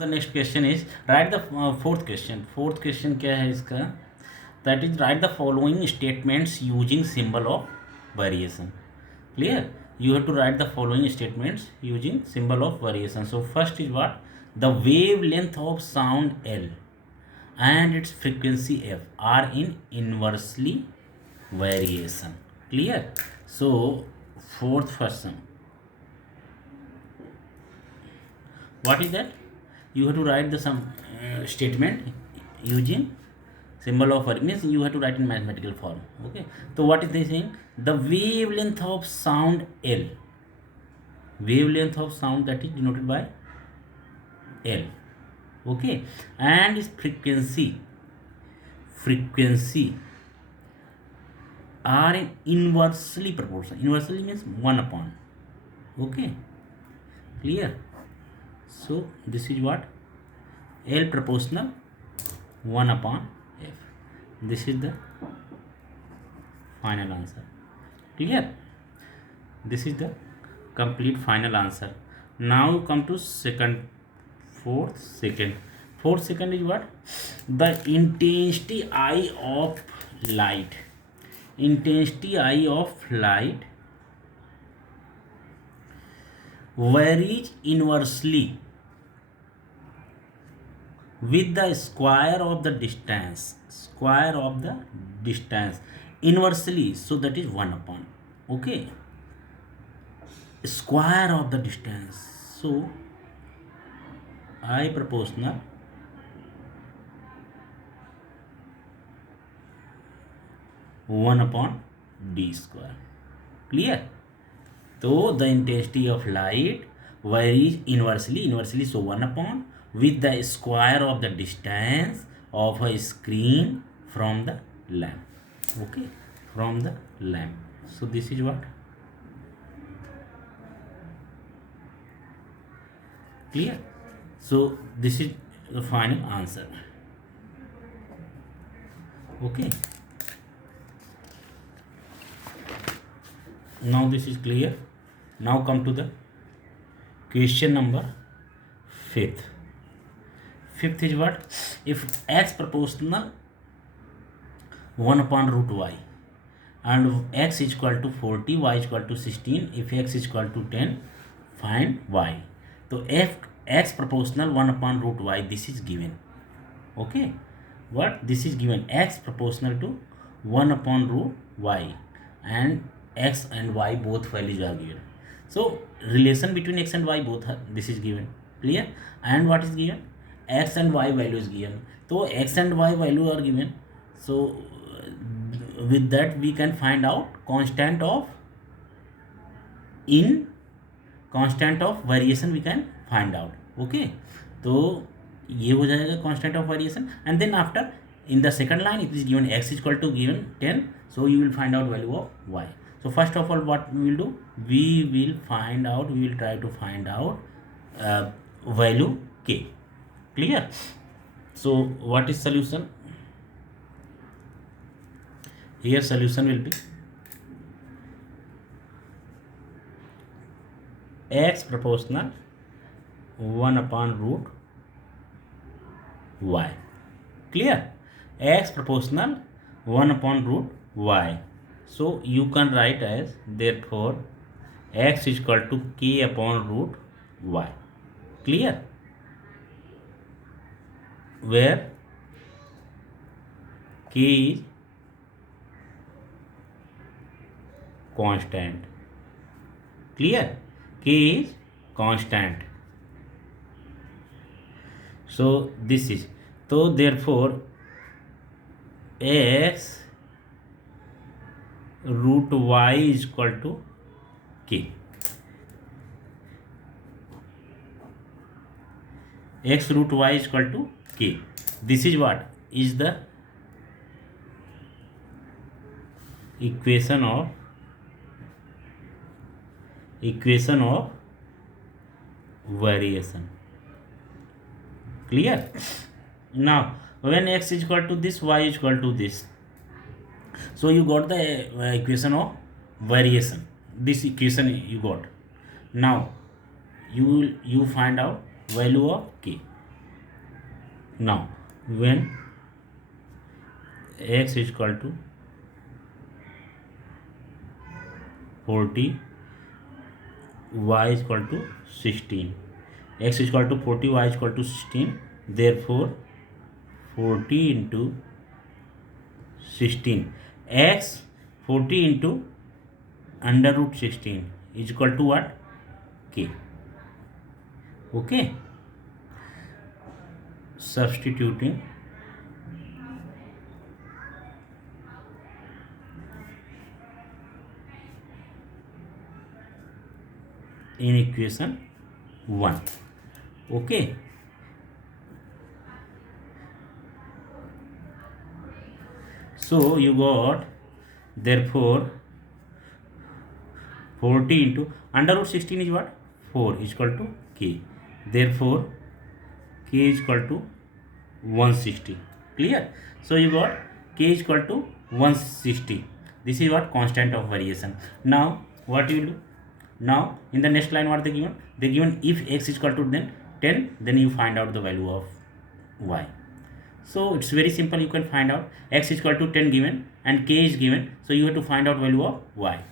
The next question is write the fourth question. Fourth question क्या है इसका? That is write the following statements using symbol of variation. Clear? You have to write the following statements using symbol of variation. So first is what? The wavelength of sound L and its frequency F are in inversely variation. Clear? So fourth question, what is that? You have to write the some statement using symbol of variation, means you have to write in mathematical form. Okay, so what is they saying? The wavelength of sound L, wavelength of sound, that is denoted by L. Okay, and its frequency are in inversely proportional. Inversely means 1 upon. Okay, clear? So this is what? L proportional 1 upon F. This is the final answer. Clear? This is the complete final answer. Now come to fourth second is what? The intensity I of light. Intensity I of light varies inversely with the square of the distance. Inversely, so that is 1 upon. Okay, square of the distance. So I proportional 1 upon d square. Clear? So the intensity of light varies inversely, so 1 upon with the square of the distance of a screen from the lamp. Okay, from the lamp. So this is what? Clear? So this is the final answer. Okay, now this is clear. Now come to the question number 5th. Fifth is what? If x proportional 1 upon root y and x is equal to 40, y is equal to 16, if x is equal to 10, find y. So if x proportional 1 upon root y, this is given. Okay, what? This is given, x proportional to 1 upon root y, and x and y both values are given. So relation between x and y both are, this is given. Clear? And what is given? X and y value is given. So x and y value are given. So with that we can find out constant of variation we can find out. Okay, तो ये हो जाएगा constant of variation, and then after in the second line it is given x is equal to given 10, so you will find out value of y. So first of all, what we will do? We will try to find out value k. Clear? So what is solution? Here solution will be x proportional 1 upon root y. Clear? X proportional 1 upon root y. So you can write as, therefore x is equal to k upon root y. Clear? Where k is constant. Clear? K is constant. So this is, so therefore x root y is equal to k. X root y is equal to k. This is what is the equation of variation. Clear? Now when x is equal to this, y is equal to this, so you got the equation of variation. This equation you got. Now you find out value of k. Now when x is equal to 40, y is equal to 16, x is equal to 40, y is equal to 16, therefore 40 into 16, x 40 into under root 16 is equal to what? K. Okay, substituting in equation 1. Okay, so you got, therefore 40 into under root 16 is what? 4 is equal to K. Therefore K is equal to 160. Clear? So you got K is equal to 160. This is what? Constant of variation. Now what you will do? Now in the next line what they given? They given if x is equal to then 10, then you find out the value of y. So it's very simple, you can find out x is equal to 10 given and k is given, so you have to find out value of y.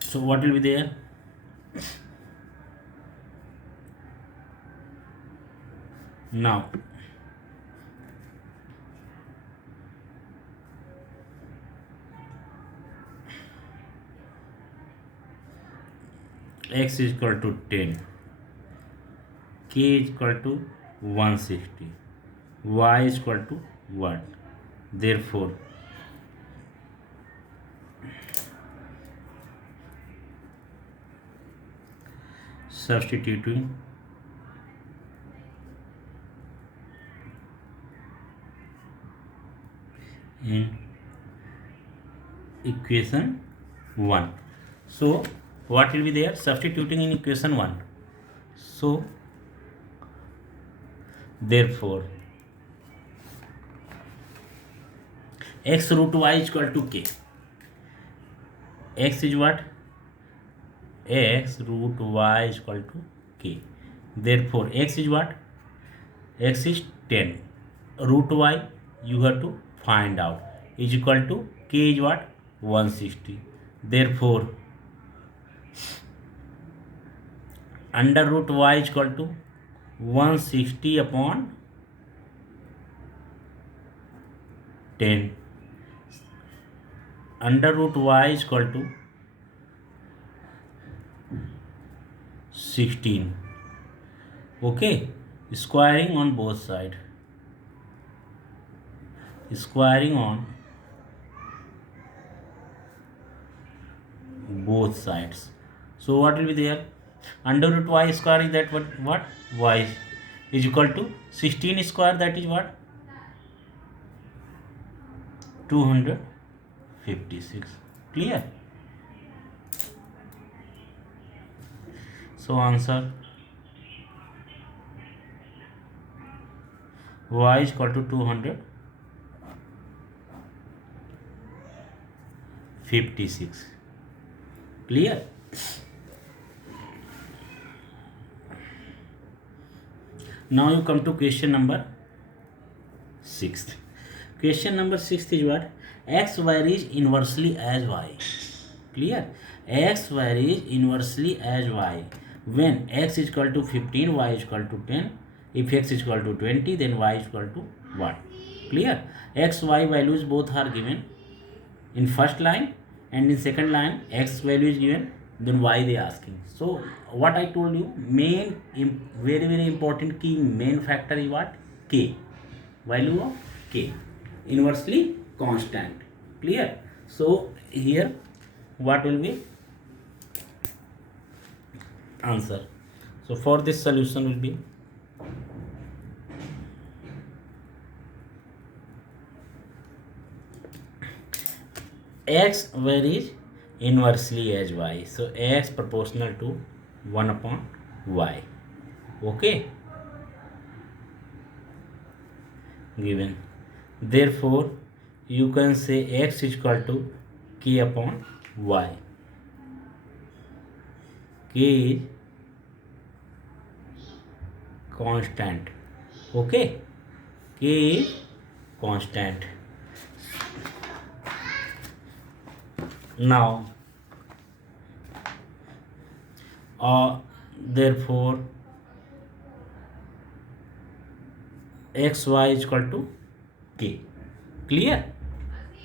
So what will be there? Now x is equal to 10, k is equal to 160, y is equal to what? Therefore substituting in equation 1. So what will be there? Substituting in equation 1. So therefore x root y is equal to k. X is what? X root y is equal to k. Therefore x is what? X is 10. Root y you have to find out is equal to k is what? 160. Therefore under root y is equal to 160 upon 10. Under root y is equal to 16. Okay, squaring on both sides. Squaring on both sides. So what will be there? Under root y square is that what? Y is equal to 16 square, that is what? 256. Clear? So answer y is equal to 256. Clear? Now you come to question number 6. Question number 6 is what? X varies inversely as y. Clear? X varies inversely as y. When x is equal to 15, y is equal to 10. If x is equal to 20, then y is equal to what? Clear? X, y values both are given in first line, and in second line x value is given, then y they asking. So what I told you, main very important key main factor is what? K. Value of k, inversely constant. Clear? So here what will be answer? So for this solution will be x varies inversely as y. So x proportional to 1 upon y. Okay, given. Therefore you can say x is equal to k upon y. K is constant. Okay, k is constant. Now therefore xy is equal to k. Clear?